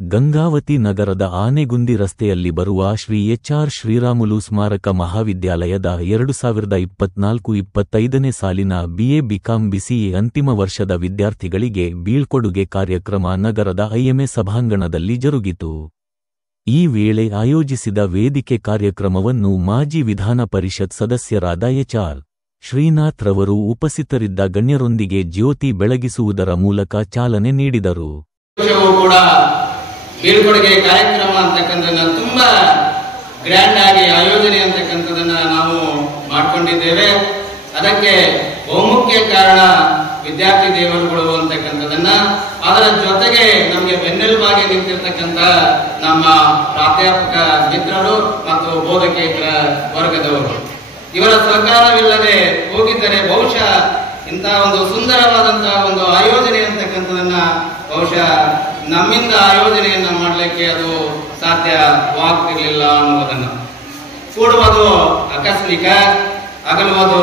ಗಂಗಾವತಿ ನಗರದ ಆನೆಗುಂದಿ ರಸ್ತೆಯಲ್ಲಿ ಬರುವ ಶ್ರೀ ಎಚ್.ಆರ್. ಶ್ರೀರಾಮುಲು ಸ್ಮಾರಕ ಮಹಾವಿದ್ಯಾಲಯದ 2024-25ನೇ ಸಾಲಿನ BA ಬಿಕಾಂ BCA ಅಂತಿಮ ವರ್ಷದ ವಿದ್ಯಾರ್ಥಿಗಳಿಗೆ ಬೀಳ್ಕೊಡುಗೆ ಕಾರ್ಯಕ್ರಮ ನಗರದ IMA ಸಭಾಂಗಣದಲ್ಲಿ ಜರುಗಿತು. ಈ ವೇಳೆ ಆಯೋಜಿಸಿದ ವೇದಿಕೆ ಕಾರ್ಯಕ್ರಮವನ್ನು ಮಾಜಿ ವಿಧಾನ ಪರಿಷತ್ ಸದಸ್ಯರಾದ ಎಚ್.ಆರ್. ಶ್ರೀನಾಥ್ ರವರು ಉಪಸ್ಥಿತರಿದ್ದ ಗಣ್ಯರೊಂದಿಗೆ ಜ್ಯೋತಿ ಬೆಳಗಿಸುವುದರ ಮೂಲಕ ಚಾಲನೆ ನೀಡಿದರು. ಬೀಳ್ಕೊಡುಗೆ ಕಾರ್ಯಕ್ರಮ ಅಂತಕ್ಕಂಥದ್ದನ್ನ ತುಂಬಾ ಗ್ರ್ಯಾಂಡ್ ಆಗಿ ಆಯೋಜನೆ ಅಂತಕ್ಕಂಥದನ್ನ ನಾವು ಮಾಡಿಕೊಂಡಿದ್ದೇವೆ. ಅದಕ್ಕೆ ಬಹುಮುಖ್ಯ ಕಾರಣ ವಿದ್ಯಾರ್ಥಿ ದೇವರುಗಳು ಅಂತಕ್ಕಂಥದನ್ನ, ಅದರ ಜೊತೆಗೆ ನಮಗೆ ಬೆನ್ನೆಲುಬಾಗಿ ನಿಂತಿರ್ತಕ್ಕಂಥ ನಮ್ಮ ಪ್ರಾಧ್ಯಾಪಕ ಮಿತ್ರರು ಮತ್ತು ಬೋಧಕೇತರ ವರ್ಗದವರು. ಇವರ ಸಹಕಾರವಿಲ್ಲದೆ ಹೋಗಿದ್ದರೆ ಬಹುಶಃ ಇಂತಹ ಒಂದು ಸುಂದರವಾದಂತಹ ಒಂದು ಆಯೋಜನೆ ಅಂತಕ್ಕಂಥದನ್ನ ಬಹುಶಃ ನಮ್ಮಿಂದ ಆಯೋಜನೆಯನ್ನ ಮಾಡಲಿಕ್ಕೆ ಅದು ಸಾಧ್ಯವಾಗ್ತಿರ್ಲಿಲ್ಲ ಅನ್ನುವುದನ್ನು. ಕೂಡುವುದು ಆಕಸ್ಮಿಕ, ಅಗಲುವುದು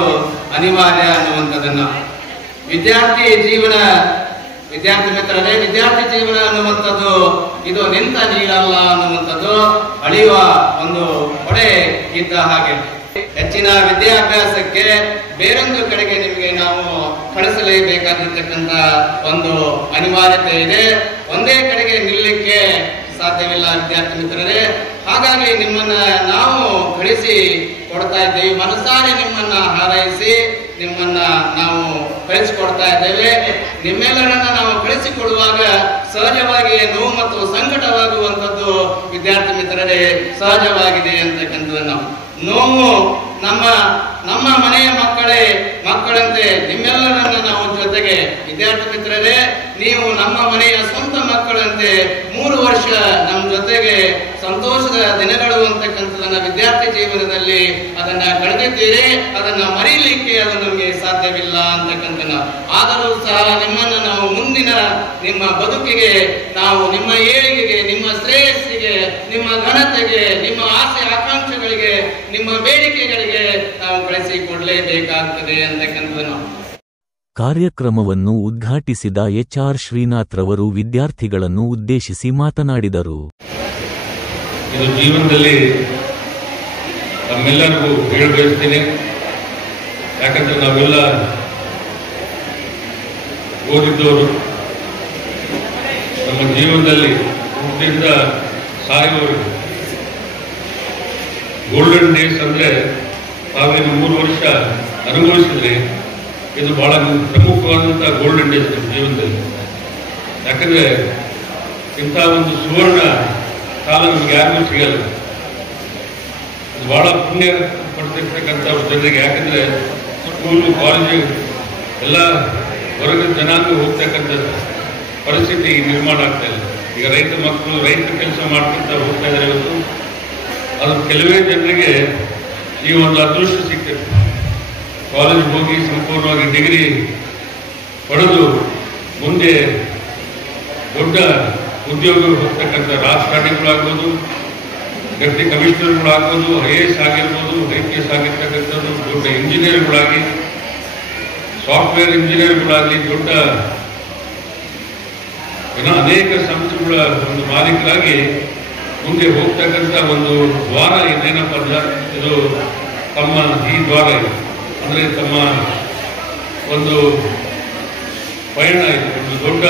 ಅನಿವಾರ್ಯ ಅನ್ನುವಂಥದ್ದನ್ನ ವಿದ್ಯಾರ್ಥಿ ಮಿತ್ರರೇ, ವಿದ್ಯಾರ್ಥಿ ಜೀವನ ಅನ್ನುವಂಥದ್ದು ಇದು ನಿಂತ ನೀರಲ್ಲ ಅನ್ನುವಂಥದ್ದು ಅಳಿಯುವ ಒಂದು ಹೊಳೆ ಇದ್ದ ಹಾಗೆ. ಹೆಚ್ಚಿನ ವಿದ್ಯಾಭ್ಯಾಸಕ್ಕೆ ಬೇರೊಂದು ಕಡೆಗೆ ನಿಮಗೆ ನಾವು ಕಳಿಸಲೇಬೇಕಾಗಿರ್ತಕ್ಕಂಥ ಒಂದು ಅನಿವಾರ್ಯತೆ ಇದೆ. ಒಂದೇ ಕಡೆಗೆ ನಿಲ್ಲಕ್ಕೆ ಸಾಧ್ಯವಿಲ್ಲ ವಿದ್ಯಾರ್ಥಿ ಮಿತ್ರರೇ. ಹಾಗಾಗಿ ನಿಮ್ಮನ್ನ ನಾವು ಕಳಿಸಿ ಕೊಡ್ತಾ ಇದ್ದೇವೆ, ಮನಸಾರೆ ನಿಮ್ಮನ್ನ ಹಾರೈಸಿ ನಿಮ್ಮನ್ನ ನಾವು ಕಳಿಸಿಕೊಡ್ತಾ ಇದ್ದೇವೆ. ನಿಮ್ಮೆಲ್ಲರನ್ನ ನಾವು ಕಳಿಸಿಕೊಡುವಾಗ ಸಹಜವಾಗಿ ನೋವು ಮತ್ತು ಸಂಕಟವಾಗುವಂಥದ್ದು ವಿದ್ಯಾರ್ಥಿ ಮಿತ್ರರೇ ಸಹಜವಾಗಿದೆ ಅಂತಕ್ಕಂಥದ್ದನ್ನು. ನೋವು ನಮ್ಮ ಮನೆಯ ಮಕ್ಕಳಂತೆ ನಿಮ್ಮೆಲ್ಲರನ್ನ ನಾವು ಜೊತೆಗೆ ವಿದ್ಯಾರ್ಥಿ ಮಿತ್ರರೇ, ನೀವು ನಮ್ಮ ಮನೆಯ ಸ್ವಂತ ಮಕ್ಕಳಂತೆ 3 ವರ್ಷ ನಮ್ಮ ಜೊತೆಗೆ ಸಂತೋಷದ ದಿನಗಳು ಅಂತಕ್ಕಂಥದನ್ನ ವಿದ್ಯಾರ್ಥಿ ಜೀವನದಲ್ಲಿ ಅದನ್ನ ಕಳೆದಿದ್ದೀರಿ. ಅದನ್ನ ಮರೀಲಿಕ್ಕೆ ಅದು ನಮಗೆ ಸಾಧ್ಯವಿಲ್ಲ ಅಂತಕ್ಕಂಥನ್ನ. ಆದರೂ ಸಹ ನಿಮ್ಮನ್ನ ನಾವು ಮುಂದಿನ ನಿಮ್ಮ ಬದುಕಿಗೆ, ನಾವು ನಿಮ್ಮ ಏಳಿಗೆಗೆ, ನಿಮ್ಮ ಶ್ರೇಯಸ್ಸಿಗೆ, ನಿಮ್ಮ ಘನತೆಗೆ, ನಿಮ್ಮ ಆಸೆ ಆಕಾಂಕ್ಷೆಗಳಿಗೆ, ನಿಮ್ಮ ಬೇಡಿಕೆಗಳಿಗೆ ನಾವು ಕಳಿಸಿಕೊಡ್ಲೇಬೇಕಾಗ್ತದೆ ಅಂತಕ್ಕಂಥದ್ದು. ಕಾರ್ಯಕ್ರಮವನ್ನು ಉದ್ಘಾಟಿಸಿದ ಎಚ್.ಆರ್. ಶ್ರೀನಾಥ್ ರವರು ವಿದ್ಯಾರ್ಥಿಗಳನ್ನು ಉದ್ದೇಶಿಸಿ ಮಾತನಾಡಿದರು. ಇದು ಜೀವನದಲ್ಲಿ ನಮ್ಮೆಲ್ಲರಿಗೂ ಹೇಳಬಯಸ್ತೇನೆ. ಯಾಕಂದ್ರೆ ನಾವೆಲ್ಲ ಓದಿದ್ದವರು, ನಮ್ಮ ಜೀವನದಲ್ಲಿ ಹುಟ್ಟಿನಿಂದ ಸಾಯುವವರೆಗೂ ಗೋಲ್ಡನ್ ಡೇಸ್ ಅಂದ್ರೆ ನಾವೇನು 3 ವರ್ಷ ಅನುಭವಿಸಿದ್ರೆ ಇದು ಬಹಳ ಪ್ರಮುಖವಾದಂತಹ ಗೋಲ್ಡನ್ ಡೇಸ್ ನಮ್ಮ ಜೀವನದಲ್ಲಿ. ಯಾಕಂದ್ರೆ ಇಂಥ ಒಂದು ಸುವರ್ಣ ಕಾಲ ನಮ್ಗೆ ಯಾರಿಗೂ ಸಿಗಲ್ಲ. ಅದು ಬಹಳ ಪುಣ್ಯ ಪಡ್ತಿರ್ತಕ್ಕಂಥ ಜನರಿಗೆ. ಯಾಕಂದ್ರೆ ಸ್ಕೂಲು, ಕಾಲೇಜು ಎಲ್ಲ ಹೊರಗಿನ ಜನಾಂಗ ಹೋಗ್ತಕ್ಕಂಥ ಪರಿಸ್ಥಿತಿ ನಿರ್ಮಾಣ ಆಗ್ತಾ ಇಲ್ಲ. ಈಗ ರೈತ ಮಕ್ಕಳು ರೈತ ಕೆಲಸ ಮಾಡ್ಕೊಂತ ಹೋಗ್ತಾ ಇದ್ದಾರೆ ಇವತ್ತು. ಅದು ಕೆಲವೇ ಜನರಿಗೆ ಈ ಒಂದು ಅದೃಷ್ಟ ಸಿಗ್ತದೆ. ಕಾಲೇಜ್ ಹೋಗಿ ಸಂಪೂರ್ಣವಾಗಿ ಡಿಗ್ರಿ ಪಡೆದು ಮುಂದೆ ದೊಡ್ಡ ಉದ್ಯೋಗ ಹೋಗ್ತಕ್ಕಂಥ ರಾಜಕಾರಣಿಗಳಾಗ್ಬೋದು, ಡೆಪ್ಟಿ ಕಮಿಷನರ್ಗಳಾಗ್ಬೋದು, IAS ಆಗಿರ್ಬೋದು, IPS ಆಗಿರ್ತಕ್ಕಂಥದ್ದು, ದೊಡ್ಡ ಇಂಜಿನಿಯರ್ಗಳಾಗಿ, ಸಾಫ್ಟ್ವೇರ್ ಇಂಜಿನಿಯರ್ಗಳಾಗಲಿ, ದೊಡ್ಡ ಅನೇಕ ಸಂಸ್ಥೆಗಳ ಒಂದು ಮಾಲೀಕರಾಗಿ ಮುಂದೆ ಹೋಗ್ತಕ್ಕಂಥ ಒಂದು ದ್ವಾರ ಇದೇನಪ್ಪ ಅಂದ್ರೆ ಇದು ತಮ್ಮ ಈ ದ್ವಾರ ಇದೆ. ಅಂದರೆ ತಮ್ಮ ಒಂದು ಪಯಣ ಇದೆ, ಒಂದು ದೊಡ್ಡ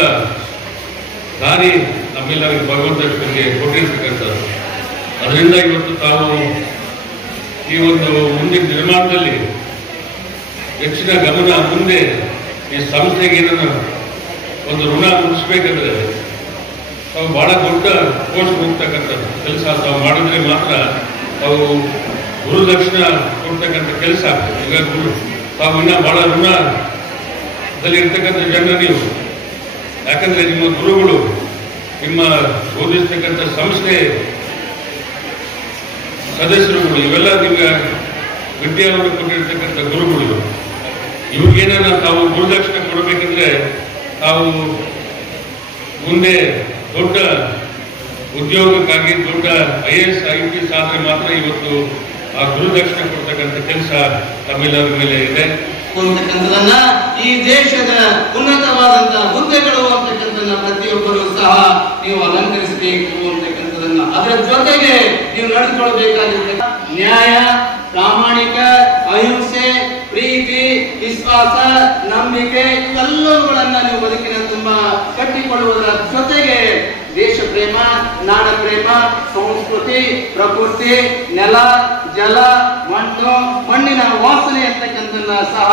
ದಾರಿ ನಮ್ಮೆಲ್ಲರಿಗೂ ಭಗವಂತನಿಗೆ ಕೊಟ್ಟಿರ್ತಕ್ಕಂಥದ್ದು. ಅದರಿಂದ ಇವತ್ತು ತಾವು ಈ ಒಂದು ಮುಂದಿನ ನಿರ್ಮಾಣದಲ್ಲಿ ಹೆಚ್ಚಿನ ಗಮನ, ಮುಂದೆ ಈ ಸಂಸ್ಥೆಗೆ ಏನನ್ನು ಒಂದು ಋಣ ಮುಗಿಸ್ಬೇಕಂದ್ರೆ ತಾವು ಬಹಳ ದೊಡ್ಡ ಕೋರ್ಸ್ ಹೋಗ್ತಕ್ಕಂಥದ್ದು ಕೆಲಸ ತಾವು ಮಾಡಿದ್ರೆ ಮಾತ್ರ ತಾವು ಗುರುದಕ್ಷಿಣ ಕೊಡ್ತಕ್ಕಂಥ ಕೆಲಸ ಆಗ್ತದೆ. ಈಗ ತಾವು ಇನ್ನ ಬಹಳ ಋಣದಲ್ಲಿ ಇರ್ತಕ್ಕಂಥ ಜನರು ನೀವು. ಯಾಕಂದ್ರೆ ನಿಮ್ಮ ಗುರುಗಳು, ನಿಮ್ಮ ಓದಿಸ್ತಕ್ಕಂಥ ಸಂಸ್ಥೆ ಸದಸ್ಯರುಗಳು, ಇವೆಲ್ಲ ನಿಮ್ಗೆ ವಿದ್ಯಾವನ್ನು ಕೊಟ್ಟಿರ್ತಕ್ಕಂಥ ಗುರುಗಳು. ಇವ್ರಿಗೇನ ತಾವು ಗುರುದಕ್ಷಿಣೆ ಕೊಡಬೇಕಂದ್ರೆ ತಾವು ಮುಂದೆ ದೊಡ್ಡ ಉದ್ಯೋಗಕ್ಕಾಗಿ ದೊಡ್ಡ IAS IPS ಆದ್ರೆ ಮಾತ್ರ ಇವತ್ತು ಆ ಗುರುದಕ್ಷಿಣೆ ಕೊಡ್ತಕ್ಕಂಥ ಕೆಲಸ ತಮ್ಮೆಲ್ಲರ ಮೇಲೆ ಇದೆ ಅಂತಕ್ಕಂಥದನ್ನ ಈ ದೇಶದ ಉನ್ನತವಾದಂತಹ ಹುದ್ದೆಗಳು ಅಂತಕ್ಕಂಥದನ್ನ ಪ್ರತಿಯೊಬ್ಬರು ಸಹ ನೀವು ಅಲಂಕರಿಸಬೇಕು ಅಂತಕ್ಕಂಥದನ್ನ ಅದರ ಜೊತೆಗೆ ನೀವು ನಡೆದುಕೊಳ್ಬೇಕಾಗಿರ್ತಕ್ಕ ನ್ಯಾಯ, ಪ್ರಾಮಾಣಿಕ, ಅಹಿಂಸೆ, ಪ್ರೀತಿ, ವಿಶ್ವಾಸ, ನಂಬಿಕೆ ಎಲ್ಲವುಗಳನ್ನ ನೀವು ಬದುಕಿನ ತುಂಬಾ ಕಟ್ಟಿಕೊಳ್ಳುವುದರ ಜೊತೆಗೆ ದೇಶ ಪ್ರೇಮ, ನಾಡ ಪ್ರೇಮ, ಸಂಸ್ಕೃತಿ, ಪ್ರಕೃತಿ, ನೆಲ, ಜಲ, ಮಣ್ಣು, ಮಣ್ಣಿನ ವಾಸನೆ ಅಂತಕ್ಕಂಥದ್ದನ್ನ ಸಹ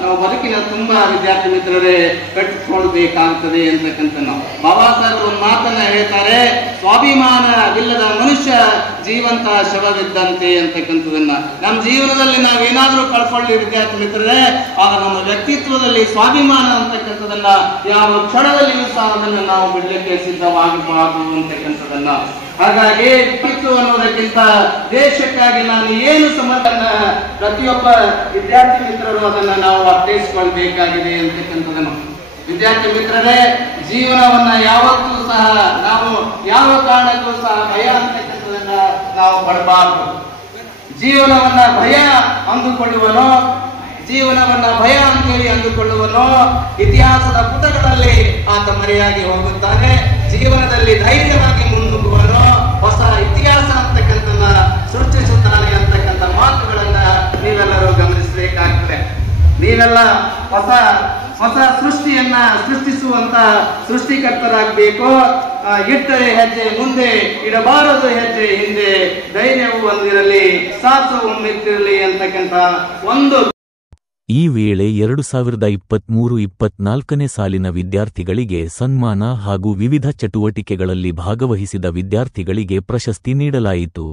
ನಾವು ಬದುಕಿನ ತುಂಬಾ ವಿದ್ಯಾರ್ಥಿ ಮಿತ್ರರೇ ಕಟ್ಟಿಕೊಳ್ಬೇಕಾಗ್ತದೆ ಅಂತಕ್ಕಂಥ ನಾವು ಬಾಬಾ ಸಾಹೇಬ್ ಒಂದು ಮಾತನ್ನ ಹೇಳ್ತಾರೆ, ಸ್ವಾಭಿಮಾನವಿಲ್ಲದ ಮನುಷ್ಯ ಜೀವಂತ ಶವವಿದ್ದಂತೆ ಅಂತಕ್ಕಂಥದನ್ನ. ನಮ್ಮ ಜೀವನದಲ್ಲಿ ನಾವೇನಾದ್ರೂ ಕಳ್ಕೊಳ್ಳಿ ವಿದ್ಯಾರ್ಥಿ ಮಿತ್ರರೇ, ಆಗ ನಮ್ಮ ವ್ಯಕ್ತಿತ್ವದಲ್ಲಿ ಸ್ವಾಭಿಮಾನ ಅಂತಕ್ಕಂಥದನ್ನ ಯಾವ ಕ್ಷಣದಲ್ಲಿಯೂ ಸಹ ಅದನ್ನು ನಾವು ಬಿಡ್ಲಿಕ್ಕೆ ಸಿದ್ಧವಾಗಬಾರದು ಅಂತಕ್ಕಂಥದನ್ನ. ಹಾಗಾಗಿ ವ್ಯಕ್ತಿತ್ವ ಅನ್ನೋದಕ್ಕಿಂತ ದೇಶಕ್ಕಾಗಿ ನಾನು ಏನು ಸಮರ್ಪಣ ಪ್ರತಿಯೊಬ್ಬ ವಿದ್ಯಾರ್ಥಿ ಮಿತ್ರರು ಅದನ್ನ ನಾವು ಅರ್ಥೈಸಿಕೊಳ್ಬೇಕಾಗಿದೆ ಅಂತಕ್ಕಂಥದನ್ನು. ವಿದ್ಯಾರ್ಥಿ ಮಿತ್ರರೇ, ಜೀವನವನ್ನ ಯಾವತ್ತೂ ಸಹ ನಾವು ಯಾವ ಕಾರಣಕ್ಕೂ ಸಹ ಭಯ ಅಂತಕ್ಕಂಥದನ್ನ ನಾವು ಪಡಬಾರದು. ಜೀವನವನ್ನ ಭಯ ಅಂದುಕೊಳ್ಳುವನೋ, ಜೀವನವನ್ನ ಭಯ ಅಂತೇಳಿ ಅಂದುಕೊಳ್ಳುವನೋ ಇತಿಹಾಸದ ಪುಟಗಳಲ್ಲಿ ಆತ ಮರೆಯಾಗಿ ಹೋಗುತ್ತಾನೆ. ಜೀವನದಲ್ಲಿ ಧೈರ್ಯವಾಗಿ ಮುನ್ನುಗ್ಗುವನೋ ಹೊಸ ಇತಿಹಾಸ ಅಂತಕ್ಕಂಥನ್ನ ಸೃಷ್ಟಿಸುತ್ತಾನೆ ಅಂತಕ್ಕಂಥ ಮಾತುಗಳನ್ನ ನೀವೆಲ್ಲರೂ ಗಮನಿಸಬೇಕಾಗ್ತದೆ. ನೀವೆಲ್ಲ ಹೊಸ ಹೊಸ ಸೃಷ್ಟಿಯನ್ನ ಸೃಷ್ಟಿಸುವಂತ ಸೃಷ್ಟಿಕರ್ತರಾಗಬೇಕು. ಇಟ್ಟರೆ ಹೆಜ್ಜೆ ಮುಂದೆ, ಇಡಬಾರದು ಹೆಜ್ಜೆ ಹಿಂದೆ, ಧೈರ್ಯವು ಒಂದಿರಲಿ, ಸಾಹಸವು ಮಿತ್ತಿರಲಿ ಅಂತಕ್ಕಂಥ ಒಂದು. ಈ ವೇಳೆ 2023-24ನೇ ಸಾಲಿನ ವಿದ್ಯಾರ್ಥಿಗಳಿಗೆ ಸನ್ಮಾನ ಹಾಗೂ ವಿವಿಧ ಚಟುವಟಿಕೆಗಳಲ್ಲಿ ಭಾಗವಹಿಸಿದ ವಿದ್ಯಾರ್ಥಿಗಳಿಗೆ ಪ್ರಶಸ್ತಿ ನೀಡಲಾಯಿತು.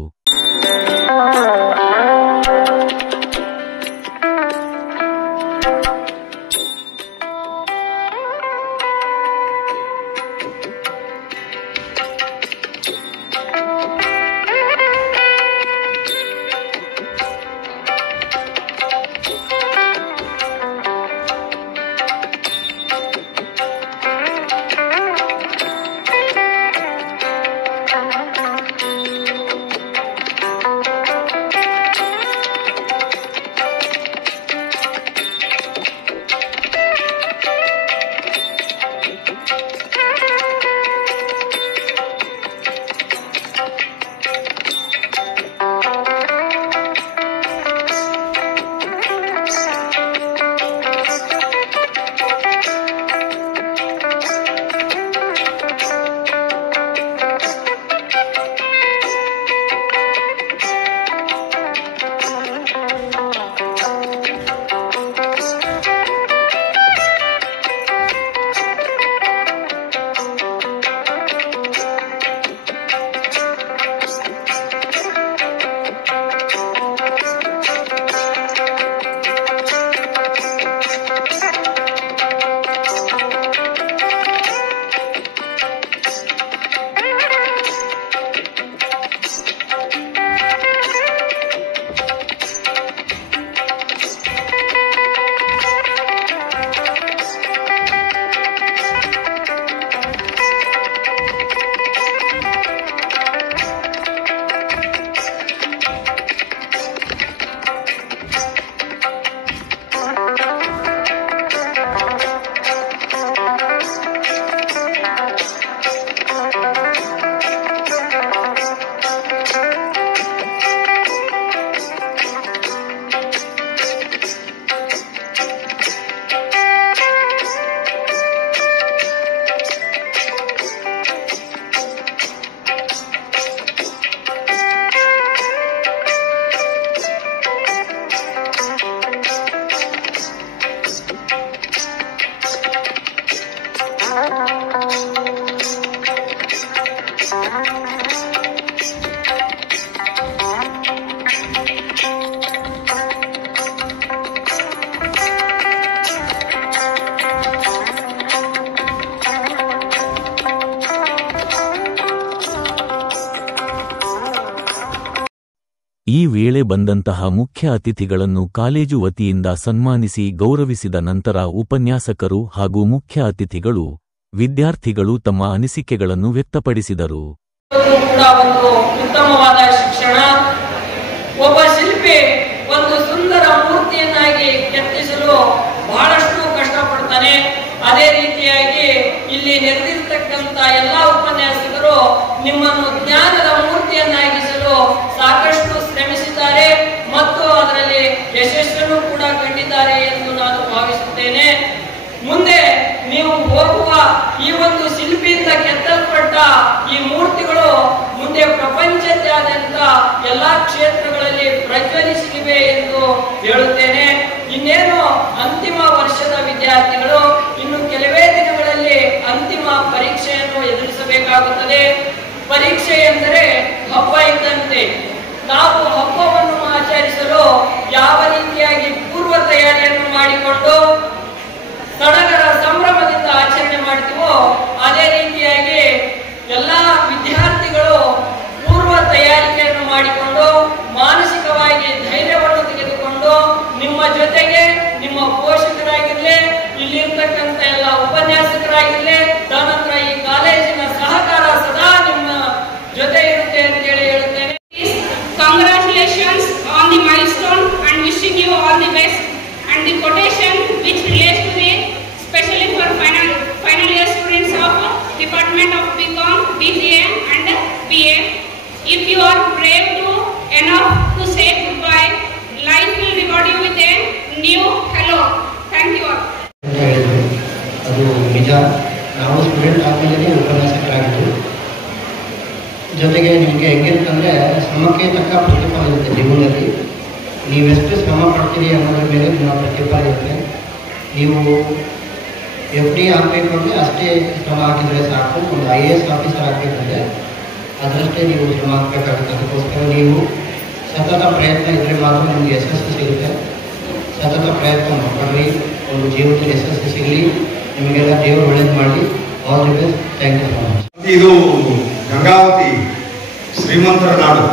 ವೇಳೆ ಬಂದಂತಹ ಮುಖ್ಯ ಅತಿಥಿಗಳನ್ನು ಕಾಲೇಜು ವತಿಯಿಂದ ಸನ್ಮಾನಿಸಿ ಗೌರವಿಸಿದ ನಂತರ ಉಪನ್ಯಾಸಕರು ಹಾಗೂ ಮುಖ್ಯ ಅತಿಥಿಗಳು ವಿದ್ಯಾರ್ಥಿಗಳು ತಮ್ಮ ಅನಿಸಿಕೆಗಳನ್ನು ವ್ಯಕ್ತಪಡಿಸಿದರು. ಕೂಡ ಒಂದು ಉತ್ತಮವಾದ ಶಿಕ್ಷಣ. ಒಬ್ಬ ಶಿಲ್ಪಿ ಒಂದು ಸುಂದರ ಮೂರ್ತಿಯನ್ನಾಗಿ ಕೆತ್ತಿಸಲು ಬಹಳಷ್ಟು ಕಷ್ಟಪಡ್ತಾನೆ. ಅದೇ ರೀತಿಯಾಗಿ ಇಲ್ಲಿ ನೆರೆದಿರ್ತಕ್ಕಂಥ ಎಲ್ಲಾ ಉಪನ್ಯಾಸಕರು ನಿಮ್ಮನ್ನು ಜ್ಞಾನದ ಮೂರ್ತಿಯನ್ನಾಗಿಸಲು ಸಾಕಷ್ಟು ಶ್ರಮಿಸಿದ್ದಾರೆ ಮತ್ತು ಅದರಲ್ಲಿ ಯಶಸ್ಸನ್ನು ಕೂಡ ಕಂಡಿದ್ದಾರೆ ಎಂದು ನಾನು ಭಾವಿಸುತ್ತೇನೆ. ಮುಂದೆ ನೀವು ಹೋಗುವ ಈ ಒಂದು ಶಿಲ್ಪಿಯಿಂದ ಕೆತ್ತಲ್ಪಟ್ಟ ಈ ಮೂರ್ತಿಗಳು ಮುಂದೆ ಪ್ರಪಂಚದಾದ್ಯಂತ ಎಲ್ಲಾ ಕ್ಷೇತ್ರಗಳಲ್ಲಿ ಪ್ರಜ್ವಲಿಸಲಿವೆ ಎಂದು ಹೇಳುತ್ತೇನೆ. ಇನ್ನೇನು ಅಂತಿಮ ವರ್ಷದ ವಿದ್ಯಾರ್ಥಿಗಳು ಇನ್ನು ಕೆಲವೇ ದಿನಗಳಲ್ಲಿ ಅಂತಿಮ ಪರೀಕ್ಷೆಯನ್ನು ಎದುರಿಸಬೇಕಾಗುತ್ತದೆ. ಪರೀಕ್ಷೆ ಎಂದರೆ ಹಬ್ಬ ಇದ್ದಂತೆ. ನಾವು ಹಬ್ಬವನ್ನು ಆಚರಿಸಲು ಯಾವ ರೀತಿಯಾಗಿ ಪೂರ್ವ ತಯಾರಿಯನ್ನು ಮಾಡಿಕೊಂಡು ಸಡಗರ ಸಂಭ್ರಮದಿಂದ ಆಚರಣೆ ಮಾಡ್ತೀವೋ ಅದೇ ರೀತಿಯಾಗಿ ಎಲ್ಲಾ ವಿದ್ಯಾರ್ಥಿಗಳು ಪೂರ್ವ ತಯಾರಿಕೆಯನ್ನು ಮಾಡಿಕೊಂಡು ಮಾನಸಿಕವಾಗಿ ಧೈರ್ಯವನ್ನು ತೆಗೆದುಕೊಂಡು ನಿಮ್ಮ ಜೊತೆಗೆ ನಿಮ್ಮ ಪೋಷಕರಾಗಿರ್ಲಿ, ಇಲ್ಲಿರ್ತಕ್ಕಂಥ ಎಲ್ಲ ಉಪನ್ಯಾಸಕರಾಗಿರ್ಲಿ, ತದನಂತರ ಈ ಕಾಲೇಜಿನ ಸಹಕಾರ ಸದಾ ನಿಮ್ಮ ಜೊತೆ ಇರುತ್ತೆ ಅಂತ ಹೇಳುತ್ತೇನೆ. Congratulations on the milestone and wishing you all the best. And the quotation which relates to the especially for final year students of Department of BCom, BCA and BA. If you are brave enough to say goodbye, life will reward you with a new hello. Thank you all. ಅದು ನಿಜ. ನಾವು student ಆದಮೇಲೆ ಉಪನ್ಯಾಸಕರಾಗಿದ್ದು, ಜೊತೆಗೆ ನಿಮಗೆ ಹೆಂಗಿರ್ತಂದರೆ ಶ್ರಮಕ್ಕೆ ತಕ್ಕ ಪ್ರತಿಫಲ ಇರುತ್ತೆ. ಜೀವನದಲ್ಲಿ ನೀವೆಷ್ಟು ಶ್ರಮ ಪಡ್ತೀರಿ ಅನ್ನೋದ್ರ ಮೇಲೆ ನಿಮ್ಮ ಪ್ರತಿಫಲ ಇರುತ್ತೆ. ನೀವು FD ಆಗಬೇಕು ಅಂದರೆ ಅಷ್ಟೇ ಶ್ರಮ ಹಾಕಿದರೆ ಸಾಕು. ಒಂದು IAS ಆಫೀಸರ್ ಆಗಬೇಕಂದ್ರೆ ಅದರಷ್ಟೇ ನೀವು ಶ್ರಮ ಹಾಕಬೇಕಾಗುತ್ತೆ. ಅದಕ್ಕೋಸ್ಕರ ನೀವು ಸತತ ಪ್ರಯತ್ನ ಇದ್ದರೆ ಮಾತ್ರ ನಿಮಗೆ ಯಶಸ್ಸು ಸಿಗುತ್ತೆ. ಸತತ ಪ್ರಯತ್ನ ಮಾಡ್ರಿ, ಒಂದು ಜೀವನದಲ್ಲಿ ಯಶಸ್ಸು ಸಿಗಲಿ. ನಿಮಗೆಲ್ಲ ದೇವರು ಒಳ್ಳೇದು ಮಾಡಿ. All the best. Thank you so much. ಇದು ಗಂಗಾವತಿ ಶ್ರೀಮಂತರ ನಾಡು.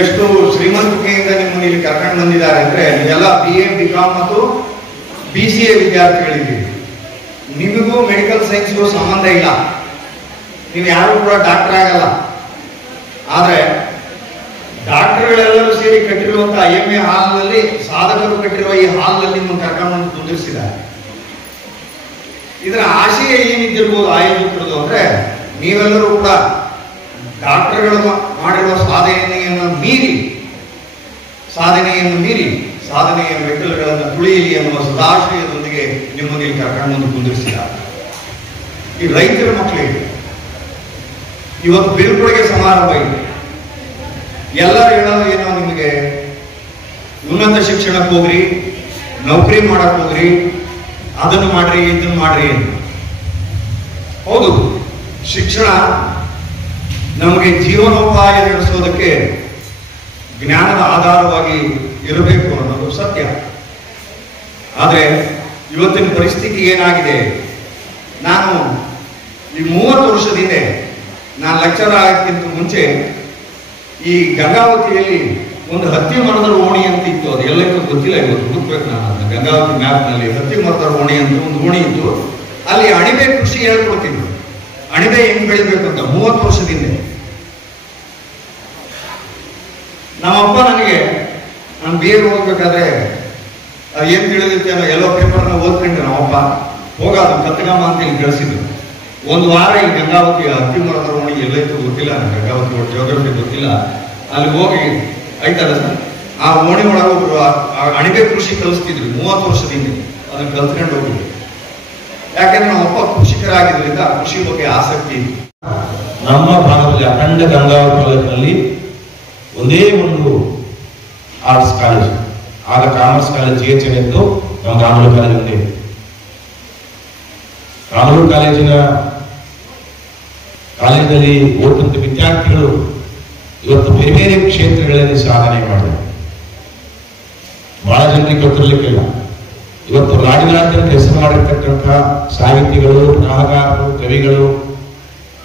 ಎಷ್ಟು ಶ್ರೀಮಂತಿಕೆಯಿಂದ ನಿಮ್ಮನ್ನು ಇಲ್ಲಿ ಕರ್ಕೊಂಡು ಬಂದಿದ್ದಾರೆ ಅಂದರೆ, ನೀವೆಲ್ಲ BA, BCom ಮತ್ತು BCA ವಿದ್ಯಾರ್ಥಿಗಳಿದ್ದೀರಿ. ನಿಮಗೂ ಮೆಡಿಕಲ್ ಸೈನ್ಸ್ಗೂ ಸಂಬಂಧ ಇಲ್ಲ. ನೀವು ಯಾರು ಕೂಡ ಡಾಕ್ಟರ್ ಆಗಲ್ಲ. ಆದರೆ ಡಾಕ್ಟರ್ಗಳೆಲ್ಲರೂ ಸೇರಿ ಕಟ್ಟಿರುವಂಥ IMA ಹಾಲ್ನಲ್ಲಿ, ಸಾಧಕರು ಕಟ್ಟಿರುವ ಈ ಹಾಲ್ನಲ್ಲಿ ನಿಮ್ಮನ್ನು ಕರ್ಕೊಂಡು ಕುಂದಿರಿಸಿದ್ದಾರೆ. ಇದರ ಆಶಯ ಏನಿದ್ದಿರ್ಬೋದು ಆಯೋಜಕರದು ಅಂದರೆ, ನೀವೆಲ್ಲರೂ ಕೂಡ ಡಾಕ್ಟರ್ಗಳು ಮಾಡಿರುವ ಸಾಧನೆಯನ್ನು ಮೀರಿ ಸಾಧನೆಯ ಮೆಟ್ಟಲುಗಳನ್ನು ತುಳಿಯಲಿ ಎನ್ನುವ ಸದಾಶಯದೊಂದಿಗೆ ನಿಮ್ಮನ್ನು ಕರ್ಕೊಂಡು ಕುಂದಿರಿಸಿದ್ದಾರೆ. ಈ ರೈತರ ಮಕ್ಕಳಿಗೆ ಇವತ್ತು ಬೀಳ್ಕೊಡುಗೆ ಸಮಾರಂಭ ಇದೆ. ಎಲ್ಲರೂ ಹೇಳೋದು ಏನೋ, ನಿಮಗೆ ಉನ್ನತ ಶಿಕ್ಷಣಕ್ಕೆ ಹೋಗ್ರಿ, ನೌಕರಿ ಮಾಡಕ್ಕೆ ಹೋಗ್ರಿ, ಅದನ್ನು ಮಾಡ್ರಿ, ಇದನ್ನು ಮಾಡ್ರಿ ಅಂತ. ಹೌದು, ಶಿಕ್ಷಣ ನಮಗೆ ಜೀವನೋಪಾಯ ನಡೆಸೋದಕ್ಕೆ ಜ್ಞಾನದ ಆಧಾರವಾಗಿ ಇರಬೇಕು ಅನ್ನೋದು ಸತ್ಯ. ಆದರೆ ಇವತ್ತಿನ ಪರಿಸ್ಥಿತಿ ಏನಾಗಿದೆ, ನಾನು ಈ 30 ವರ್ಷದಿಂದ ನಾನು ಲೆಕ್ಚರ್ ಆಗೋಕ್ಕಿಂತ ಮುಂಚೆ ಈ ಗಂಗಾವತಿಯಲ್ಲಿ ಒಂದು ಹತ್ತಿ ಮರದ ಓಣಿ ಅಂತ ಇತ್ತು. ಅದು ಎಲ್ಲರಿಗೂ ಗೊತ್ತಿಲ್ಲ, ಇವತ್ತು ಹುಡುಕ್ಬೇಕು. ನಾನು ಗಂಗಾವತಿ ಮ್ಯಾಪ್ನಲ್ಲಿ ಹತ್ತಿ ಮರದ ಓಣಿ ಅಂತ ಒಂದು ಓಣಿ ಇತ್ತು. ಅಲ್ಲಿ ಅಣಿಬೆ ಕೃಷಿ ಹೇಳ್ಕೊಡ್ತಿದ್ರು. ಅಣಿಬೆ ಹೆಂಗ್ ಬೆಳಿಬೇಕು ಅಂತ 30 ವರ್ಷದಿಂದ. ನಮ್ಮಪ್ಪ ನನಗೆ, ನಾನು BA ಓದ್ಬೇಕಾದ್ರೆ ಏನು ತಿಳಿದಿತ್ತು ಅನ್ನೋ ಎಲ್ಲೋ ಪೇಪರ್ನ ಓದ್ಕೊಂಡ್ರೆ ನಮ್ಮಪ್ಪ ಹೋಗೋದು ಕತ್ತಗಮ್ಮ ಅಂತ ಇಲ್ಲಿ ಕಳಿಸಿದ್ರು. ಒಂದು ವಾರ ಈ ಗಂಗಾವತಿ ಹತ್ತಿ ಮರದ ಓಣಿ ಎಲ್ಲೈತು ಗೊತ್ತಿಲ್ಲ, ನನಗೆ ಗಂಗಾವತಿ ಜಿಯೋಗ್ರಫಿ ಗೊತ್ತಿಲ್ಲ. ಅಲ್ಲಿ ಹೋಗಿ ಆಯ್ತಲ್ಲ ಸರ್, ಆ ಓಣಿ ಒಳಗೆ ಒಬ್ರು ಅಣಿಬೆ ಕೃಷಿ ಕಲಿಸ್ತಿದ್ರು 30 ವರ್ಷದಿಂದ. ಅದನ್ನು ಕಲ್ತ್ಕೊಂಡು ಹೋಗಿದ್ರು. ಯಾಕೆಂದ್ರೆ ನಮ್ಮಪ್ಪ ಕೃಷಿಕರಾಗಿದ್ದರಿಂದ ಕೃಷಿ ಬಗ್ಗೆ ಆಸಕ್ತಿ ಇತ್ತು. ನಮ್ಮ ಭಾಗದಲ್ಲಿ ಅಖಂಡ ಗಂಗಾವತಿ ತಾಲೂಕಿನಲ್ಲಿ ಒಂದೇ ಒಂದು ಆರ್ಟ್ಸ್ ಕಾಲೇಜ್, ಆಗ ಕಾಮರ್ಸ್ ಕಾಲೇಜ್ GHN ಇತ್ತು. ನಮ್ಮ ರಾಮೂರು ಕಾಲೇಜ್ ಒಂದೇ. ರಾಮೂರು ಕಾಲೇಜಿನಲ್ಲಿ ಓದುವಂತ ವಿದ್ಯಾರ್ಥಿಗಳು ಇವತ್ತು ಬೇರೆ ಬೇರೆ ಕ್ಷೇತ್ರಗಳಲ್ಲಿ ಸಾಧನೆ ಮಾಡಿದ್ದಾರೆ. ಬಹಳ ಜನರಿಗೆ ಗೊತ್ತಿರಲಿಕ್ಕಿಲ್ಲ. ಇವತ್ತು ರಾಜ್ಯದಾದ್ಯಂತ ಹೆಸರು ಮಾಡಿರ್ತಕ್ಕಂಥ ಸಾಹಿತಿಗಳು, ನಾಟಕಗಾರರು, ಕವಿಗಳು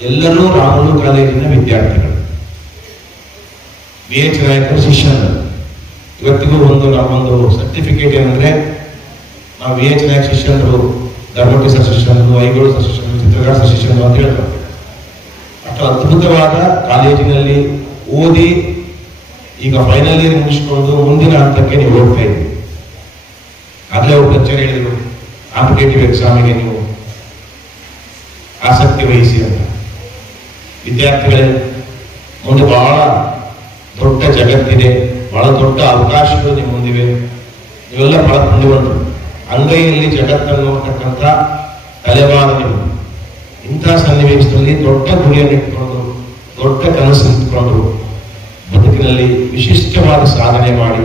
ಎಲ್ಲರೂ ರಾಮೂರು ಕಾಲೇಜಿನ ವಿದ್ಯಾರ್ಥಿಗಳು. BH ನಾಯಕರ ಶಿಷ್ಯಂದ್ರ. ಇವತ್ತಿಗೂ ನಮ್ಮೊಂದು ಸರ್ಟಿಫಿಕೇಟ್ ಏನಂದ್ರೆ ನಾವು BH ನಾಯಕ ಶಿಷ್ಯಂದ್ರು, ಧರ್ಮಟಿ ಸರ್ ಶಿಷ್ಯಂದ್ರು, ಐಗೋಳು ಸರ್ ಶಿಷ್ಯಂದ್ರು, ಚಿತ್ರಗಾರ ಸರ್ ಶಿಷ್ಯಂದ್ರು ಅಂತ ಹೇಳ್ತಾರೆ. ಅಷ್ಟು ಅದ್ಭುತವಾದ ಕಾಲೇಜಿನಲ್ಲಿ ಓದಿ ಈಗ ಫೈನಲ್ ಇಯರ್ ಮುಗಿಸ್ಕೊಂಡು ಮುಂದಿನ ಹಂತಕ್ಕೆ ನೀವು ಹೋಗ್ತಾ ಇದ್ದೀವಿ. ಆಗಲೇ ಒಬ್ಬ ಲೆಕ್ಚರ್ ಹೇಳಿದ್ರು, ಕಾಂಪಿಟೇಟಿವ್ ಎಕ್ಸಾಮಿಗೆ ನೀವು ಆಸಕ್ತಿ ವಹಿಸಿ ಅಂತ. ವಿದ್ಯಾರ್ಥಿಗಳೇ, ಮುಂದೆ ಬಹಳ ದೊಡ್ಡ ಜಗತ್ತಿದೆ, ಬಹಳ ದೊಡ್ಡ ಅವಕಾಶಗಳು ನಿಮ್ಮ ಮುಂದಿವೆ. ನೀವೆಲ್ಲ ಬಹಳ ಪುಣ್ಯವಂತರು. ಅಂಗೈಯಲ್ಲಿ ಜಗತ್ತನ್ನು ನೋಡ್ತಕ್ಕಂಥ ತಲೆವಾರ ನೀವು. ಇಂಥ ಸನ್ನಿವೇಶದಲ್ಲಿ ದೊಡ್ಡ ಗುರಿಯನ್ನು ಇಟ್ಕೊಂಡು, ದೊಡ್ಡ ಕನಸು ಇಟ್ಕೊಂಡು ಬದುಕಿನಲ್ಲಿ ವಿಶಿಷ್ಟವಾದ ಸಾಧನೆ ಮಾಡಿ,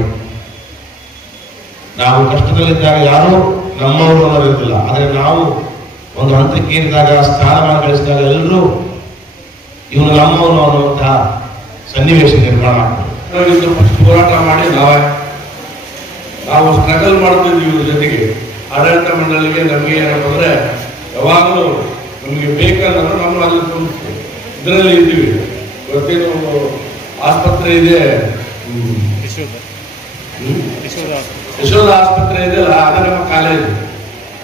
ನಾವು ಕಷ್ಟದಲ್ಲಿದ್ದಾಗ ಯಾರು ನಮ್ಮವರು ಅನ್ನೋದಿರಲಿಲ್ಲ, ಆದರೆ ನಾವು ಒಂದು ಹಂತಕ್ಕೆ ಏರಿದಾಗ, ಸ್ಥಾನಮಾನ ಗಳಿಸಿದಾಗ ಎಲ್ಲರೂ ಇವನು ನಮ್ಮವನು ಅನ್ನುವಂತಹ ಸನ್ನಿವೇಶ ನಿರ್ಮಾಣ ಆಗ್ತದೆ. ಹೋರಾಟ ಮಾಡಿ ನಾವು ಸ್ಟ್ರಗಲ್ ಮಾಡ್ತಿದ್ವಿ. ಇವ್ರ ಜೊತೆಗೆ ಆಡಳಿತ ಮಂಡಳಿಗೆ ನಮಗೆ ಏನಪ್ಪ ಅಂದ್ರೆ ಯಾವಾಗಲೂ ನಮಗೆ ಬೇಕನ್ನೋದು ನಮ್ಮ ಅಲ್ಲಿ ಇದರಲ್ಲಿ ಇದ್ದೀವಿ. ಇವತ್ತೇನು ಆಸ್ಪತ್ರೆ ಇದೆ, ಯಶೋಧ ಆಸ್ಪತ್ರೆ ಇದೆ ಅಲ್ಲ, ಅದೇ ನಮ್ಮ ಕಾಲೇಜ್.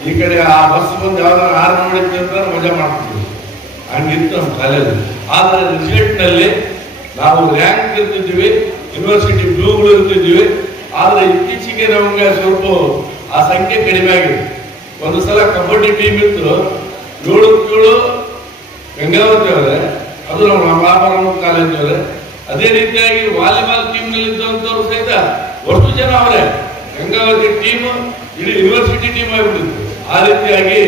ಈ ಕಡೆ ಆ ಬಸ್ ಬಂದು ಯಾವ್ದಾದ್ರು ಆರು ನೋಡಿದ್ವಿ ಅಂತ ಮಜಾ ಮಾಡ್ತಿದ್ವಿ. ಹಂಗಿತ್ತು ನಮ್ಮ ಕಾಲೇಜ್. ಆದರೆ ರಿಸಲ್ಟ್ ನಲ್ಲಿ ನಾವು ರ್ಯಾಂಕ್ ಇರ್ತಿದ್ವಿ, ಯೂನಿವರ್ಸಿಟಿ ಬ್ಲೂಗಳು ಇರ್ತಿದ್ವಿ. ಆದ್ರೆ ಇತ್ತೀಚೆಗೆ ನಮ್ಗೆ ಸ್ವಲ್ಪ ಆ ಸಂಖ್ಯೆ ಕಡಿಮೆ ಆಗಿದೆ. ಒಂದು ಸಲ ಕಬಡ್ಡಿ ಟೀಮ್ ಇತ್ತು, 7-7 ಗಂಗಾವತಿ ಅವರೇ, ಅದು ನಮ್ಮ ಮಹಾಪುರಂ ಕಾಲೇಜ್ ಅವರೇ. ಅದೇ ರೀತಿಯಾಗಿ ವಾಲಿಬಾಲ್ ಟೀಮ್ ನಲ್ಲಿ ಇದ್ದಂಥವ್ರು ಸಹಿತ ಅಷ್ಟು ಜನ ಅವರೇ. ಗಂಗಾವತಿ ಟೀಮ್ ಇಡೀ ಯೂನಿವರ್ಸಿಟಿ ಟೀಮ್ ಆಗಿಬಿಟ್ಟಿತ್ತು. ಆ ರೀತಿಯಾಗಿ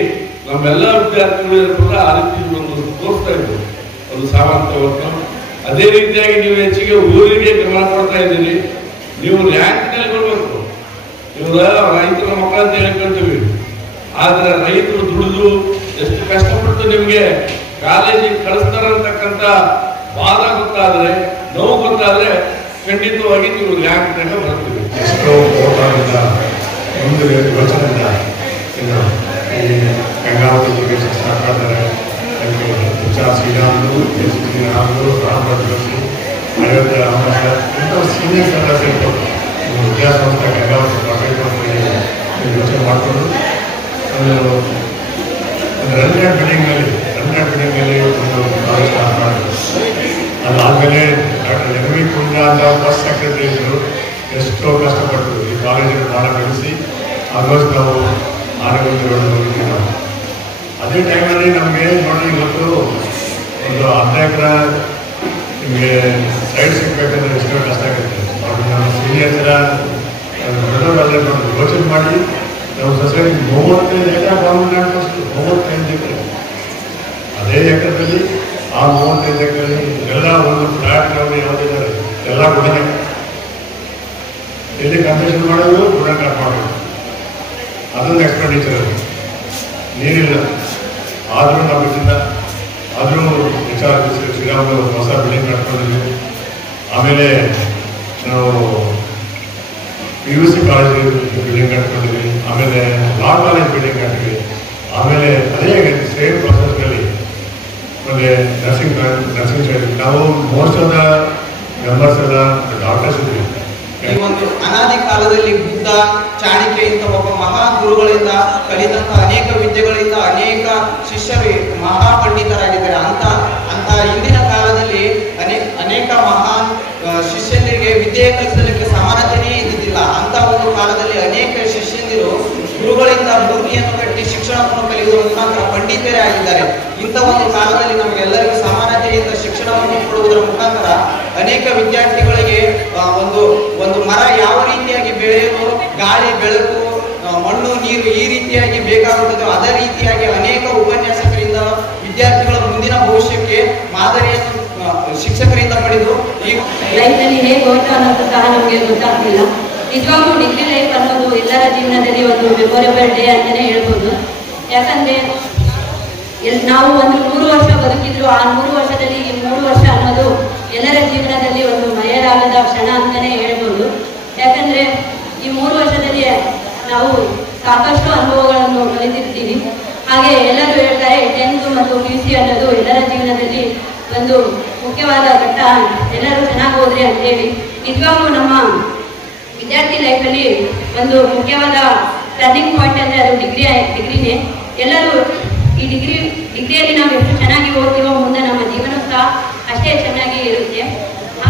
ನಮ್ಮೆಲ್ಲ ವಿದ್ಯಾರ್ಥಿಗಳು ಕೂಡ ಆ ರೀತಿ ಒಂದು ತೋರಿಸ್ತಾ ಇದ್ರು ಒಂದು ಸಾಮರ್ಥ್ಯವನ್ನು. ಅದೇ ರೀತಿಯಾಗಿ ನೀವು ಹೆಚ್ಚಿಗೆ ಊರಿಗೆ ಗಮನ ಕೊಡ್ತಾ ಇದ್ದೀರಿ. ನೀವು ರ್ಯಾಂಕ್ ನಲ್ಲಿ ಬರಬೇಕು. ನೀವು ರೈತರ ಮಕ್ಕಳಂತ ಹೇಳ್ಕೊಳ್ತೀವಿ, ಆದ್ರೆ ರೈತರು ದುಡಿದು ಎಷ್ಟು ಕಷ್ಟಪಟ್ಟು ನಿಮ್ಗೆ ಕಾಲೇಜಿಗೆ ಕಳಿಸ್ತಾರಂತಕ್ಕಂಥ ವಾದ ಗೊತ್ತಾದ್ರೆ, ನೋವು ಗೊತ್ತಾದ್ರೆ ಖಂಡಿತವಾಗಿ ನೀವು ರ್ಯಾಂಕ್ ನಾಗ ಬರ್ತೀವಿ. ಎಷ್ಟೋ ಓಟದಿಂದ ಮುಂದೆ ಯೋಚನೆಯಿಂದ ಈ ಗಂಗಾವತಿ ಬಗ್ಗೆ ಶಿಕ್ಷಣ ಮಾಡ್ತಾರೆ. ಶ್ರೀರಾಮುಲು, ಶ್ರೀರಾಮುಲು, ರಾಮರಾಜ್ ಜೋಶಿ, ಅಯೋಧ್ಯೆ ರಾಮರಾಜ, ಇಂಥ ಸೀನಿಯರ್ ಸದಸ್ಯರು ವಿದ್ಯಾಸಂಸ್ಥೆ ಗಂಗಾವತಿ ಮಾಡಬೇಕು ಅಂತ ಯೋಚನೆ ಮಾಡಿಕೊಂಡು ಒಂದು ರಂಜಾನ್ ಬಿಲ್ಡಿಂಗ್ನಲ್ಲಿ ಒಂದು ಕಾಲೇಜ್ ಸ್ಟಾರ್ಟ್ ಮಾಡಿದ್ರು. ಅದಾದಮೇಲೆ ಡಾಕ್ಟರ್ ಎಂ ವಿ ಕುಂಜ ಅಂತ ಫಸ್ಟ್ ಸೆಕ್ರೆಟರಿ ಇದ್ದರು. ಎಷ್ಟೋ ಕಷ್ಟಪಟ್ಟು ಈ ಕಾಲೇಜನ್ನು ಭಾಳ ಬೆಳೆಸಿ ಆಲ್ಮೋಸ್ಟ್ ನಾವು 6 ಹೋಗಿದ್ದೀವಿ ನಾವು. ಅದೇ ಟೈಮಲ್ಲಿ ನಮಗೆ ನೋಡಿ ಇವತ್ತು ಒಂದು 10 ಎಕರೆ ನಿಮಗೆ ಸೈಡ್ ಸಿಗಬೇಕಂದ್ರೆ ಎಷ್ಟೋ ಕಷ್ಟ ಆಗುತ್ತೆ. ನಮ್ಮ ಸೀನಿಯರ್ಸ್ ಎಲ್ಲ ದೊಡ್ಡವರೆಲ್ಲ ನೋಡಿ ಯೋಚನೆ ಮಾಡಿ ನಾವು ಸೊಸೈಟಿ 35 ಎಕರೆ ಗೌರ್ಮೆಂಟ್ 35 ಎಕರೆ. ಅದೇ ಎಕರೆದಲ್ಲಿ ಆ 35 ಎಕರೆ ಎಲ್ಲ ಒಂದು ಫ್ಲಾಟ್ನವರು ಯಾವುದಿದ್ದಾರೆ ಎಲ್ಲ ಗುಣನೆ ಎಲ್ಲಿ ಕನ್ಸೆಷನ್ ಮಾಡೋದು, ಗುಣ ಕಟ್ ಮಾಡೋದು, ಅದೊಂದು ಎಕ್ಸ್ಪೆಂಡಿಚರ್. ನೀರಿಲ್ಲ ಆದರೂ ನಾವು ಇದರಿಂದ ಆದರೂ ವಿಚಾರ ಶ್ರೀರಾಮುಲು ಹೊಸ ಬಿಲ್ಡಿಂಗ್ ಕಟ್ಕೊಂಡಿದ್ವಿ. ಆಮೇಲೆ ನಾವು PUC ಕಾಲೇಜ್ ಬಿಲ್ಡಿಂಗ್ ಕಟ್ಕೊಂಡಿದ್ವಿ. ಆಮೇಲೆ ಲಾ ಕಾಲೇಜ್ ಬಿಲ್ಡಿಂಗ್ ಕಟ್ಟಿದ್ವಿ. ಆಮೇಲೆ ಅದೇ ಸೇಮ್ ಪ್ರೊಸೆಸ್ನಲ್ಲಿ ಆಮೇಲೆ ನರ್ಸಿಂಗ್ ಸೈಡ್ ನಾವು ಮೋಸ್ಟ್ ಆಫ್ ದ ಮೆಂಬರ್ಸ್ ಎಲ್ಲ ಡಾಕ್ಟರ್ಸ್ ಇದ್ವಿ. ಈ ಒಂದು ಅನಾದಿ ಕಾಲದಲ್ಲಿ ಬುದ್ಧ, ಚಾಣಕ್ಯ ಇಂಥ ಒಬ್ಬ ಮಹಾ ಗುರುಗಳಿಂದ ಕಲಿತಂತ ಅನೇಕ ವಿದ್ಯೆಗಳಿಂದ ಅನೇಕ ಶಿಷ್ಯರು ಮಹಾಪಂಡಿತರಾಗಿದ್ದಾರೆ. ಅಂತ ಹಿಂದಿನ ಕಾಲದಲ್ಲಿ ಅನೇಕ ಮಹಾನ್ ಶಿಷ್ಯನಿಗೆ ವಿದ್ಯೆ ಕಲಿಸಲಿಕ್ಕೆ ಸಮಾನತೆಯೇ ಇದ್ದಿದ್ದಿಲ್ಲ. ಅಂತ ಒಂದು ಕಾಲದಲ್ಲಿ ಅನೇಕ ಶಿಷ್ಯಂದಿರು ಗುರುಗಳಿಂದ ಭೂಮಿಯನ್ನು ಕಟ್ಟಿ ಶಿಕ್ಷಣವನ್ನು ಕಲಿಯುವ ಮುಖಾಂತರ ಪಂಡಿತರೇ ಆಗಿದ್ದಾರೆ. ಇಂಥ ಒಂದು ಕಾಲದಲ್ಲಿ ನಮಗೆಲ್ಲರಿಗೂ ಸಮಾನತೆಯಿಂದ ಶಿಕ್ಷಣವನ್ನು ಕೊಡುವುದರ ಮುಖಾಂತರ ಅನೇಕ ವಿದ್ಯಾರ್ಥಿಗಳಿಗೆ ಒಂದು ಮರ ಯಾವ ರೀತಿಯಾಗಿ ಬೆಳೆಯಲು ಗಾಳಿ, ಬೆಳಕು, ಮಣ್ಣು, ನೀರು ಈ ರೀತಿಯಾಗಿ ಬೇಕಾಗುತ್ತದೆ, ಅದೇ ರೀತಿಯಾಗಿ ಅನೇಕ ಉಪನ್ಯಾಸಕರಿಂದ ವಿದ್ಯಾರ್ಥಿಗಳ ಮುಂದಿನ ಭವಿಷ್ಯಕ್ಕೆ ಮಾದರಿಯನ್ನು ಶಿಕ್ಷಕರಿಂದ ಪಡೆದು ಈ ಲೈಫ್ನಲ್ಲಿ ಹೇಗೆ ಹೋಯ್ತು ಅನ್ನೋದು ಸಹ ನಮಗೆ ಗೊತ್ತಾಗ್ತಿಲ್ಲ. ನಿಜವಾಗ್ಲೂ ಡಿಗ್ರಿ ಲೈಫ್ ಅನ್ನೋದು ಎಲ್ಲರ ಜೀವನದಲ್ಲಿ ಒಂದು ಮೆಮೊರೇಬಲ್ ಡೇ ಅಂತಲೇ ಹೇಳ್ಬೋದು. ಯಾಕಂದರೆ ನಾವು ಒಂದು 100 ವರ್ಷ ಬದುಕಿದ್ರು, ಆ 100 ವರ್ಷದಲ್ಲಿ ಈ 3 ವರ್ಷ ಅನ್ನೋದು ಎಲ್ಲರ ಜೀವನದಲ್ಲಿ ಒಂದು ಮರೆಯಲಾಗದ ಕ್ಷಣ ಅಂತಲೇ ಹೇಳ್ಬೋದು. ಯಾಕಂದರೆ ಈ 3 ವರ್ಷದಲ್ಲಿ ನಾವು ಸಾಕಷ್ಟು ಅನುಭವಗಳನ್ನು ಕಲಿತಿರ್ತೀವಿ. ಹಾಗೆ ಎಲ್ಲರೂ ಹೇಳ್ತಾರೆ 10th ಮತ್ತು PUC ಅನ್ನೋದು ಎಲ್ಲರ ಜೀವನದಲ್ಲಿ ಒಂದು ಮುಖ್ಯವಾದ ಘಟ್ಟ, ಎಲ್ಲರೂ ಚೆನ್ನಾಗಿ ಹೋದ್ರೆ ಅಂತೇಳಿ. ನಿಜವಾಗ್ಲೂ ನಮ್ಮ ವಿದ್ಯಾರ್ಥಿ ಲೈಫಲ್ಲಿ ಒಂದು ಮುಖ್ಯವಾದ ಟರ್ನಿಂಗ್ ಪಾಯಿಂಟ್ ಅಂದರೆ ಅದು ಡಿಗ್ರಿನೇ. ಎಲ್ಲರೂ ಈ ಡಿಗ್ರಿಯಲ್ಲಿ ನಾವು ಎಷ್ಟು ಚೆನ್ನಾಗಿ ಓದ್ತೀವೋ ಮುಂದೆ ನಮ್ಮ ಜೀವನ ಸಹ ಅಷ್ಟೇ ಚೆನ್ನಾಗಿ ಇರುತ್ತೆ.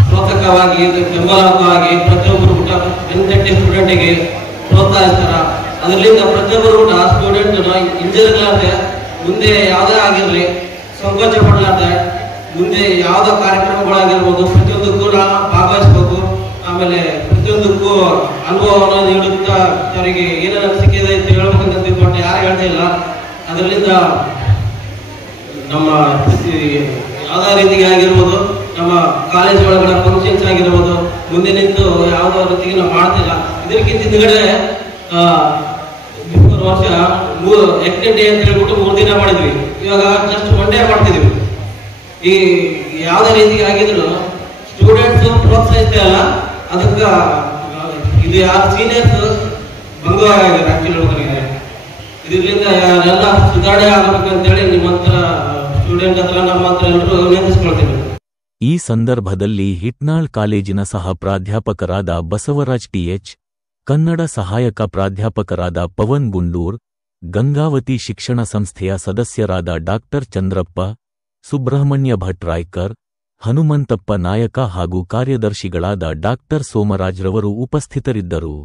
ಪ್ರೋತ್ಸಾಹವಾಗಿ ಬೆಂಬಲವಾಗಿ ಪ್ರತಿಯೊಬ್ಬರು ಕೂಡ ಬೆನ್ತಟ್ಟಿ ಸ್ಟೂಡೆಂಟಿಗೆ ಪ್ರೋತ್ಸಾಹಿಸ್ತಾರ. ಅದರಿಂದ ಪ್ರತಿಯೊಬ್ಬರು ಕೂಡ ಸ್ಟೂಡೆಂಟ್ ಇಂಜಿನಿಯರ್ಗಳಾದ್ರೆ ಮುಂದೆ ಯಾವುದೇ ಆಗಿರಲಿ ಸಂಕೋಚ ಪಡಲಾರ್ದೆ ಮುಂದೆ ಯಾವುದೋ ಕಾರ್ಯಕ್ರಮಗಳಾಗಿರ್ಬೋದು ಪ್ರತಿಯೊಂದಕ್ಕೂ ಭಾಗವಹಿಸ್ಬೇಕು. ಆಮೇಲೆ ಪ್ರತಿಯೊಂದಕ್ಕೂ ಅನುಭವವನ್ನು ನೀಡುತ್ತಾ ಅವರಿಗೆ ಏನೇನು ಅನಿಸಿಕೆ ಇದೆ ಅಂತ ಹೇಳ್ಬೇಕಂತ ತಿಳ್ಕೊಂಡು ಯಾರು ಹೇಳ್ತಾ ಇಲ್ಲ. ಅದರಿಂದ ನಮ್ಮ ಯಾವುದೇ ರೀತಿಗೆ ಆಗಿರ್ಬೋದು ನಮ್ಮ ಕಾಲೇಜ್ ಒಳಗಡೆ ಫಂಕ್ಷನ್ಸ್ ಆಗಿರ್ಬೋದು ಮುಂದೆ ನಿಂತು ಯಾವುದೋ ರೀತಿಗೆ ನಾವು ಮಾಡ್ತಿಲ್ಲ. ಇದಕ್ಕಿಂತ ಹಿಂದ್ಗಡೆ ವರ್ಷ ಎಕ್ಸ್ಟೆಂಟ್ ಡೇ ಅಂತ ಹೇಳ್ಬಿಟ್ಟು 3 ದಿನ ಮಾಡಿದ್ವಿ. ಇವಾಗ ಜಸ್ಟ್ 1 ಡೇ ಮಾಡ್ತಿದ್ವಿ. ಈ ಯಾವುದೇ ರೀತಿಗೆ ಆಗಿದ್ರು ಸ್ಟೂಡೆಂಟ್ಸ್ ಪ್ರೋತ್ಸಾಹಿಸ್ತಾ ಇಲ್ಲ. ಅದಕ್ಕೆ ಇದು ಯಾರು ಸೀನಿಯರ್ಸ್ ಭಂಗವಾಗಿದ್ದಾರೆ ಆಕ್ಚುಲಿ. ಇದರಿಂದ ಎಲ್ಲ ಸುಧಾರಣೆ ಆಗಬೇಕಂತೇಳಿ ನಿಮ್ಮ ಹತ್ರ ಸ್ಟೂಡೆಂಟ್ ಹತ್ರ ನಮ್ಮ ಹತ್ರ ಎಲ್ಲರೂ ವಿನಂತಿಸ್ಕೊಳ್ತೀವಿ. ಈ ಸಂದರ್ಭದಲ್ಲಿ ಹಿಟ್ನಾಳ್ ಕಾಲೇಜಿನ ಸಹ ಪ್ರಾಧ್ಯಾಪಕರಾದ ಬಸವರಾಜ್ ಟಿಎಚ್, ಕನ್ನಡ ಸಹಾಯಕ ಪ್ರಾಧ್ಯಾಪಕರಾದ ಪವನ್ ಗುಂಡೂರ್, ಗಂಗಾವತಿ ಶಿಕ್ಷಣ ಸಂಸ್ಥೆಯ ಸದಸ್ಯರಾದ ಡಾಕ್ಟರ್ ಚಂದ್ರಪ್ಪ, ಸುಬ್ರಹ್ಮಣ್ಯ ಭಟ್ ರಾಯ್ಕರ್, ಹನುಮಂತಪ್ಪ ನಾಯಕ ಹಾಗೂ ಕಾರ್ಯದರ್ಶಿಗಳಾದ ಡಾಕ್ಟರ್ ಸೋಮರಾಜ್ರವರು ಉಪಸ್ಥಿತರಿದ್ದರು.